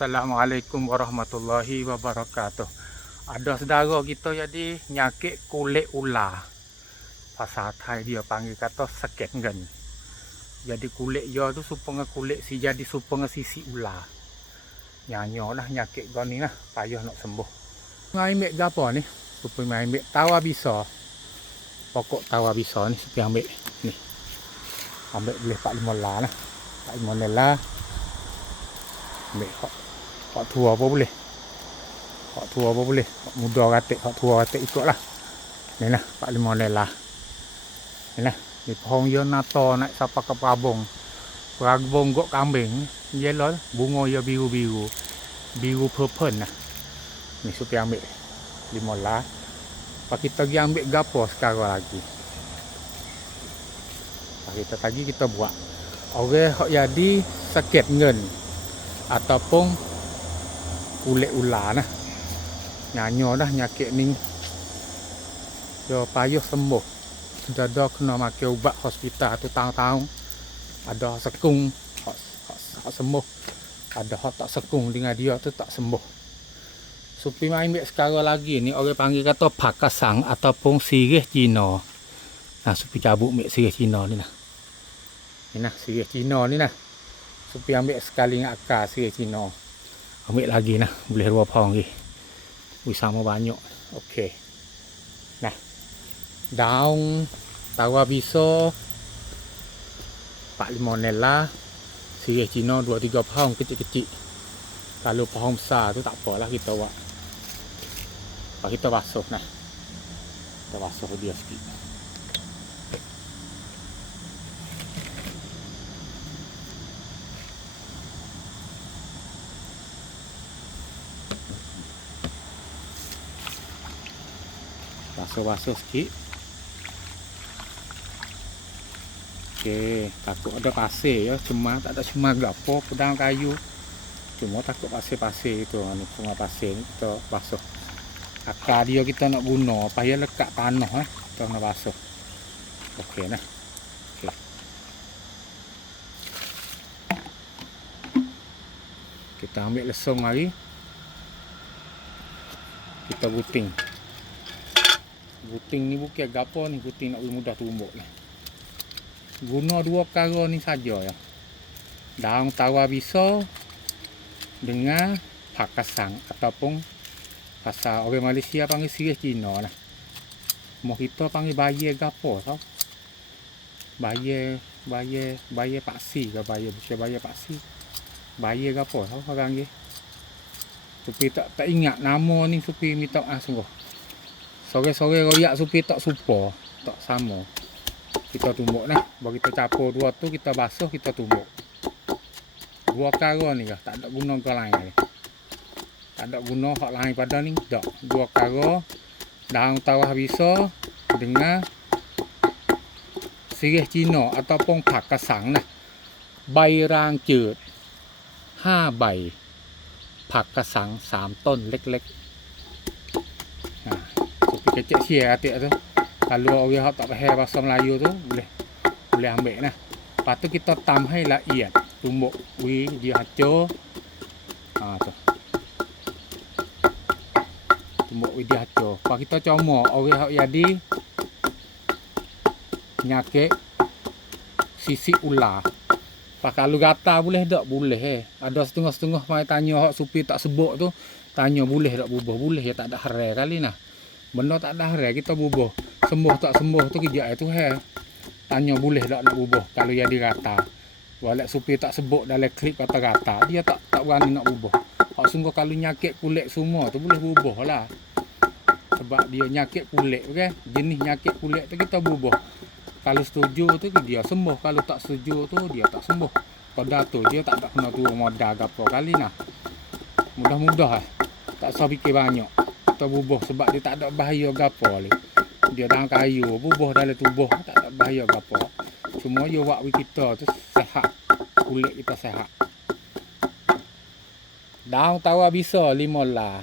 Assalamualaikum warahmatullahi wabarakatuh. Ada saudara kita jadi nyakit kulit ular. Pasal Thai dia panggil kata sakit ngen. Jadi kulit dia tu supaya kulit si jadi supaya sisi ular. Nyanyo lah nyakit kau ni lah, payah nak sembuh. Mai ambil gapo ni? Supaya mai ambil tawa bisa. Pokok tawa bisa ni supaya ambil ni. Ambil boleh 45 lah nah. 45 lah. Ambil hak tua apa boleh. Hak tua apa boleh. Hak muda katik, hak tua katik ikutlah. Ni lah 45 lah. Ni lah. Ni pohon dia nata naik sampai ke Prabong. Prabong gok kambing. Yellow bunga dia biru-biru. Biru purple lah. Ni supaya ambil 5 lah. Pak kita pergi ambil gapo sekarang lagi. Pak kita tadi kita buat. Orang hak jadi sakit ngen ataupun kulit ular nah. Nyanyo dah nyakit ni. Yo payah sembuh. Dada kena makan ubat hospital tu tahun-tahun. Ada sekung hak sembuh. Ada hak tak sekung dengan dia tu tak sembuh. Supi mai ambil sekarang lagi ni orang panggil kata pakasang ataupun sirih Cina. Nah, supi cabut ambil sirih Cina ni nah. Ni nah sirih Cina ni nah. Supi ambil sekali dengan akar sirih Cina. Ambil lagi nah, boleh 2 pohon lagi. Wih sama banyak. Okey. Nah. Daun tawa bisa 45 nela. Sirih Cina 2-3 pohon kecil-kecil. Kalau pohon besar tu tak apalah kita buat. Kita basuh nah. Kita basuh dia sikit. Basuh-basuh sikit. Okey, takut ada pasir ya, cuma tak ada cuma gapo pedang kayu. Cuma takut pasir-pasir itu, cuma pasir ni kita basuh. Akar dia kita nak guna, payah lekat tanah kita nak basuh. Okey nah. Okey. Kita ambil lesung lagi. Kita guting. Guting ni bukan gapo ni, guting nak mudah tumbuk ni. Guna 2 perkara ni saja ya. Daun tawa bisa dengan pakasang ataupun pasal orang Malaysia panggil sirih Cina lah. Mau kita panggil baye gapo tau. Baye paksi ke baye bukan baye paksi. Baye gapo tau orang dia. Supi tak ingat nama ni supi minta sungguh. Sore-sore royak supi tak supa, tak sama. Kita tumbuk nah, bagi kita capur 2 tu kita basuh kita tumbuk. 2 perkara ni lah, tak ada guna ke lain ni. Tak ada guna hak lain pada ni, tak. 2 perkara daun tawah bisa dengan sirih Cina ataupun pakasang nah. Bai rangจืด 5 ใบ pakasang 3 ต้นเล็กๆ Nah, tapi kecik sia atik tu. Kalau orang hak tak faham bahasa Melayu tu boleh ambil nah. Lepas tu kita tamให้ละเอียด tumbuk dia hancur. Tu. Tumbuk dia hancur. Lepas kita comot orang hak jadi nyakit sisi ular. Pak kalau gatal boleh tak? Boleh Ada setengah-setengah mai tanya hak supi tak sebut tu, tanya boleh tak bubuh? Boleh ya, tak ada harai kali nah. Benda tak ada harai kita bubuh. Sembuh tak sembuh tu kejap itu Tanya boleh tak nak bubuh kalau jadi gatal. Walau supi tak sebut dalam klip kata gatal, dia tak berani nak bubuh. Hak sungguh kalau nyakit kulit semua tu boleh bubuh lah. Sebab dia nyakit kulit kan. Jenis nyakit kulit tu kita bubuh. Kalau setuju tu dia sembuh, kalau tak setuju tu dia tak sembuh. Pada tu dia tak ada kena turun modal gapo kali nah. Mudah-mudah tak usah fikir banyak. Kita bubuh sebab dia tak ada bahaya gapo ni. Dia dalam kayu, bubuh dalam tubuh tak ada bahaya gapo. Cuma dia buat kita tu sihat. Kulit kita sihat. Daun tawa bisa 5 lah.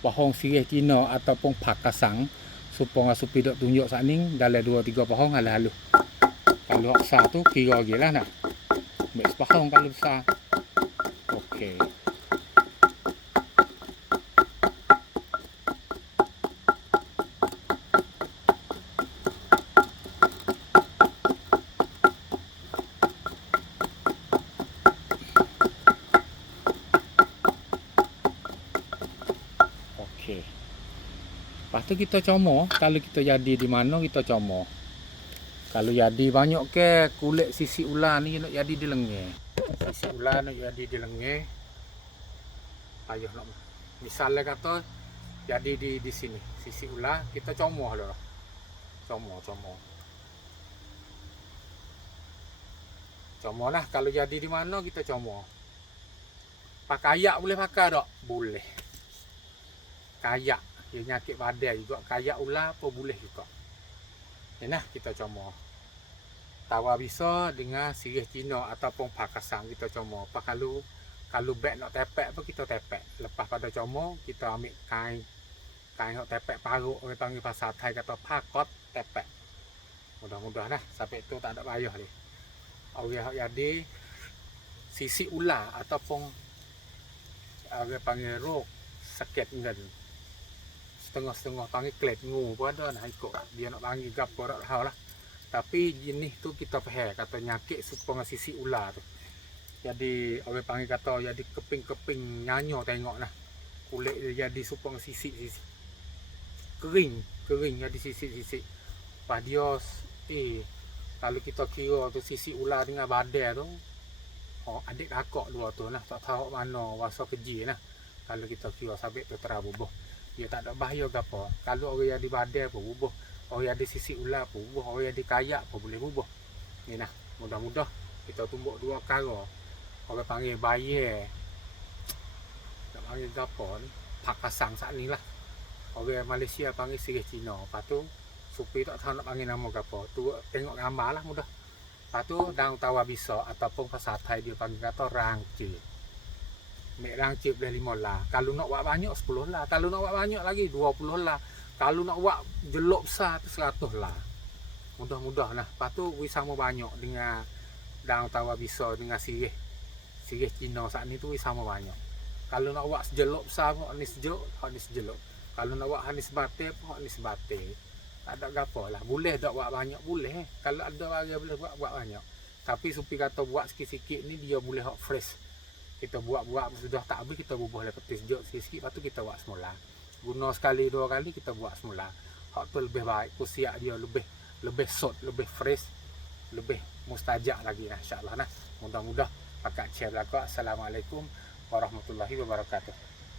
Pohon sirih Cina ataupun pakasang. Supaya supi dok tunjuk sat ni dalam 2-3 pohon halus-halus. Kalau besar tu kira gilah nah. Ambil sepahong kalau besar. Okey. tu kita comor. Kalau kita jadi di mana kita comor. Kalau jadi banyak ke kulit sisi ular ni nak jadi di lengan. Sisi ular nak jadi di lengan. Payah nak. Misalnya kata jadi di sini sisi ular, kita comor lah. Comor. Comor lah. Kalau jadi di mana kita comor. Pakai kayak boleh pakai tak? Boleh. Kayak. Dia nyakit badai juga. Kayak ular pun boleh juga. Ni nah kita comor. Tawa bisa dengan sirih Cina ataupun pakasang kita comor. Apa kalau beg nak tepek pun kita tepek. Lepas pada comor kita ambil kain nak tepek paruk. Orang panggil bahasa Thai kata pakot tepek. Mudah-mudah lah. Sampai tu tak ada payah ni. Orang jadi sisi ular ataupun orang panggil rok sakit ngan. Setengah-setengah panggil klet ngu pun ada nak ikut. Dia nak panggil gapo tak tahu lah. Tapi jenis tu kita faham kata nyakit supaya sisi ular tu. Jadi orang panggil kata jadi keping-keping nyanyo tengok lah. Kulit dia jadi supaya sisi kering jadi sisi. Pas dia kalau kita kira tu sisi ular dengan badai tu, adik kakak dua tu lah, tak tahu mana wasa keji lah. Kalau kita kira sabit tu terabubuh. Dia tak ada bahaya ke apa. Kalau orang yang di badai pun bubuh. Orang yang di sisi ular pun bubuh. Orang yang di kayak pun boleh bubuh. Ni nah, mudah-mudah kita tumbuk dua perkara. Orang panggil bayar. Tak panggil ke apa ni. Pakasang saat ni lah. Orang Malaysia panggil sirih Cina. Lepas tu, supi tak tahu nak panggil nama ke apa. Tu tengok gambar lah mudah. Lepas tu, daun tawa bisa. Ataupun bahasa Thai dia panggil kata rangcik. Mek rangcik boleh 5 lah. Kalau nak buat banyak 10 lah. Kalau nak buat banyak lagi 20 lah. Kalau nak buat jelok besar tu 100 lah. Mudah-mudah lah. Lepas tu sama banyak dengan daun tawa bisa dengan sirih Cina saat ni tu sama banyak. Kalau nak buat sejelok besar pun ni sejelok. Kalau nak buat ni sebatai pun ni sebatai. Tak ada gapo lah. Boleh tak buat banyak boleh. Kalau ada orang boleh buat banyak. Tapi supi kata buat sikit-sikit ni dia boleh hot fresh. Kita buat sudah tak habis kita bubuh lepas sejuk sikit-sikit, lepas tu kita buat semula. Guna sekali 2 kali kita buat semula. Hak tu lebih baik, kusiak dia lebih sot, lebih fresh, lebih mustajab lagi lah insya-Allah nah. Mudah-mudah pakat share belaka. Assalamualaikum warahmatullahi wabarakatuh.